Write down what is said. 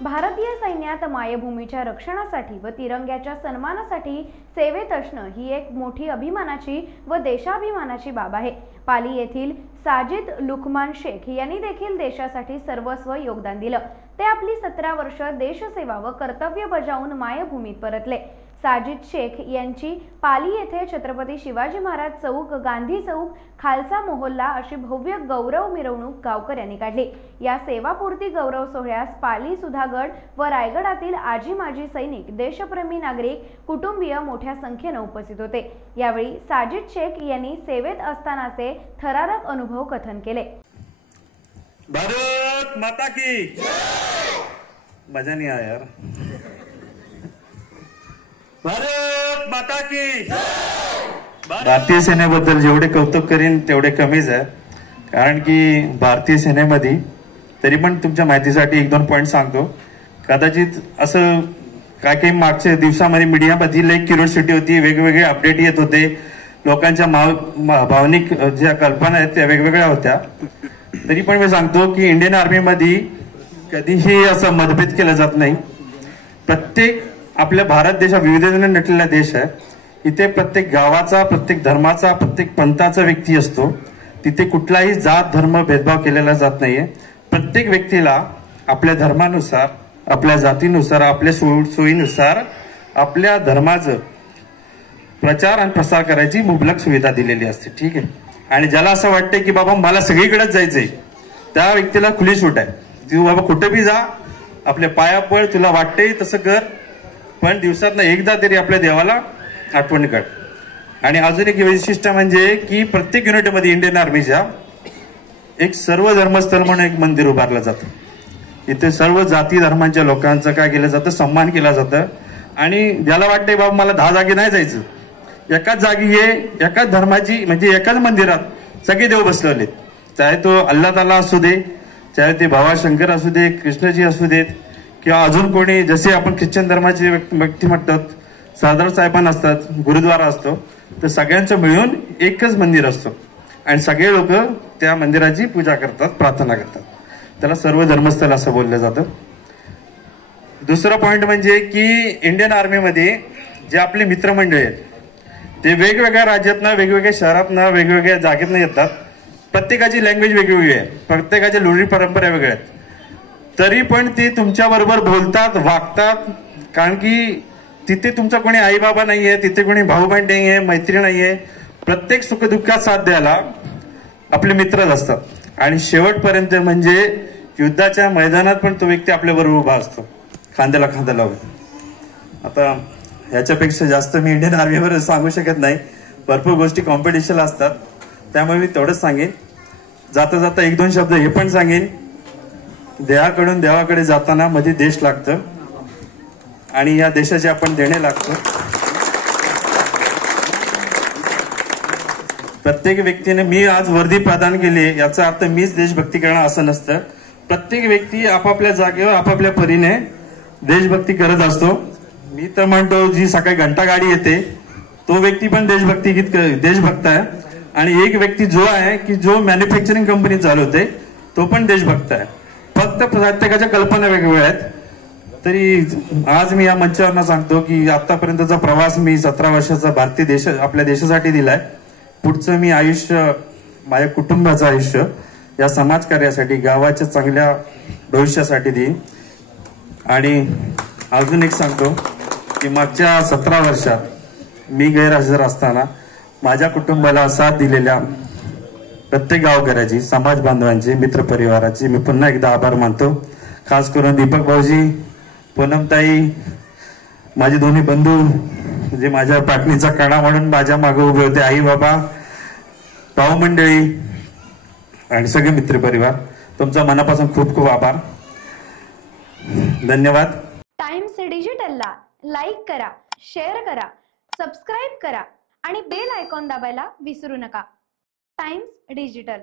भारतीय सैन्यात मायभूमीच्या रक्षणासाठी व तिरंग्याच्या सन्मानासाठी सेवेत असणं ही एक मोठी अभिमानाची व देशाभिमानाची बाब आहे। पाली येथील साजिद लुकमान शेख यांनी देखील देशासाठी सर्वस्व योगदान दिलं। ते आपली 17 वर्ष देशसेवा व कर्तव्य बजावून मायभूमीत परतले। साजिद शेख यांची पाली येथे छत्रपती शिवाजी महाराज चौक, गांधी चौक, खालसा मोहल्ला अशी भव्य गौरव मिरवणूक गावकऱ्यांनी काढली। या सेवापूर्ती गौरव सोहळ्यास पाली, सुधागड व रायगडातील आजी माजी सैनिक, देशप्रेमी नागरिक, कुटुंबीय मोठ्या संख्येने उपस्थित होते। यावेळी साजिद शेख यांनी सेवेत असतानाचे थरारक अनुभव कथन केले। भारत माता की जय। मजा नहीं आया यार। भारत माता की जय। भारतीय सेनेबद्दल जेवढे कौतुक करीन तेवढे कमीच आहे, कारण की भारतीय सेनेमध्ये तरी पण तुमच्या माहितीसाठी 1-2 पॉइंट सांगतो। कदाचित असं काही मागच्या दिवसामध्ये मीडियामधील एक क्युरिओसिटी होती, वेगवेगळे अपडेट येत होते, लोकांच्या भावनिक ज्या कल्पना आहेत त्या वेगवेगळ्या होत्या। तरी पण मी सांगतो की इंडियन आर्मीमध्ये कधीही असं मतभेद केला जात नाही। प्रत्येक आपल्या भारत देश हा विविधतेने नटलेला देश आहे। इथे प्रत्येक गावाचा, प्रत्येक धर्माचा, प्रत्येक पंथाचा व्यक्ती असतो। तिथे कुठलाही जात धर्म भेदभाव केलेला जात नाहीये। प्रत्येक व्यक्तीला आपल्या धर्मानुसार, आपल्या जातीनुसार, आपल्या सोयीनुसार आपल्या धर्माचं प्रचार आणि प्रसार करायची मुबलक सुविधा दिलेली असते, ठीक आहे। आणि ज्याला असं वाटतंय की बाबा मला सगळीकडेच जायचंय, त्या व्यक्तीला खुली सूट आहे। तू बाबा कुठे बी जा, आपल्या पाया पड, तुला वाटतंय तसं कर, पण दिवसातनं एकदा तरी आपल्या देवाला आठवण कर। आणि अजून एक वैशिष्ट्य म्हणजे की प्रत्येक युनिटमध्ये इंडियन आर्मीच्या एक सर्व धर्मस्थळ म्हणून एक मंदिर उभारलं जातं। इथे सर्व जाती धर्मांच्या लोकांचं काय केलं जातं, सन्मान केला जातं। आणि ज्याला वाटतंय बाबा मला 10 जागी नाही जायचं, एकाच जागी ये, एकाच धर्माची म्हणजे एकाच मंदिरात सगळे देव बसलेले, चाहे तो अल्लाह ताला असू दे, चाहे ते भगवान शंकर असू दे, कृष्णजी असू देत, किंवा अजून कोणी, जसे आपण ख्रिश्चन धर्माचे व्यक्ती म्हणतात, सरदार साहेबांना असतात, गुरुद्वारा असतो, तर सगळ्यांचं मिळून एकच मंदिर असतो आणि सगळे लोक त्या मंदिराची पूजा करतात, प्रार्थना करतात। त्याला सर्व धर्मस्थळ असं बोललं जातं। दुसरा पॉइंट म्हणजे की इंडियन आर्मीमध्ये जे आपले मित्रमंडळी आहेत ते वेगवेगळ्या राज्यातनं, वेगवेगळ्या शहरातनं, वेगवेगळ्या जागेतनं येतात। प्रत्येकाची लँग्वेज वेगवेगळी आहे, प्रत्येकाच्या रूढी परंपरा वेगळ्या आहेत, तरी पण ते तुमच्या बरोबर बोलतात, वागतात, कारण की तिथे तुमचा कोणी आई बाबा नाहीये, तिथे कोणी भाऊ बहीण नाहीये, मैत्री नाहीये। प्रत्येक सुखदुःखात साथ द्यायला आपले मित्रच असतात। आणि शेवटपर्यंत म्हणजे युद्धाच्या मैदानात पण तो व्यक्ती आपल्या बरोबर उभा असतो, खांद्याला खांदा लावून। आता ह्याच्यापेक्षा जास्त मी इंडियन आर्मीवर सांगू शकत नाही, भरपूर गोष्टी कॉम्पिटिशन असतात, त्यामुळे मी तेवढंच सांगेन। जाता जाता 1-2 शब्द हे पण सांगेन, देहाकडून देवाकडे जाताना मध्ये देश लागतं आणि या देशाचे आपण देणे लागतो। प्रत्येक व्यक्तीने मी आज वर्दी प्रदान केली याचा अर्थ मीच देशभक्ती करणं असं नसतं। प्रत्येक व्यक्ती आपापल्या जागेवर आपापल्या परीने देशभक्ती करत असतो। मी तर म्हणतो जी सकाळी घंटा गाडी येते तो व्यक्ती पण देशभक्त आहे, आणि एक व्यक्ती जो आहे की जो मॅन्युफॅक्चरिंग कंपनी चालवते तो पण देशभक्त आहे। फक्त प्रत्येकाच्या कल्पना वेगवेगळ्या आहेत। तरी आज मी या मंचावर सांगतो की आतापर्यंतचा प्रवास मी 17 वर्षाचा भारतीय देश आपल्या देशासाठी दिलाय। पुढचं मी आयुष्य माझ्या कुटुंबाचं आयुष्य या समाजकार्यासाठी, गावाच्या चांगल्या भविष्यासाठी देईन। आणि अजून एक सांगतो की मागच्या 17 वर्षात मी गैरहजर असताना माझ्या कुटुंबाला साथ दिलेल्या प्रत्येक गावकऱ्याची, समाज बांधवांची, मित्रपरिवाराची मी पुन्हा एकदा आभार मानतो। खास करून दीपक भाऊजी, पूनमताई, माझे दोन्ही बंधू, म्हणजे माझ्या पाटणीचा कणा म्हणून माझ्या मागे उभे होते, आई बाबा, भाऊ मंडळी आणि सगळे मित्रपरिवार, तुमचा मनापासून खूप खूप आभार, धन्यवाद। टाइम्स डिजिटलला लाईक करा, शेअर करा, सबस्क्राईब करा आणि बेल आयकॉन दाबायला विसरू नका। Times digital.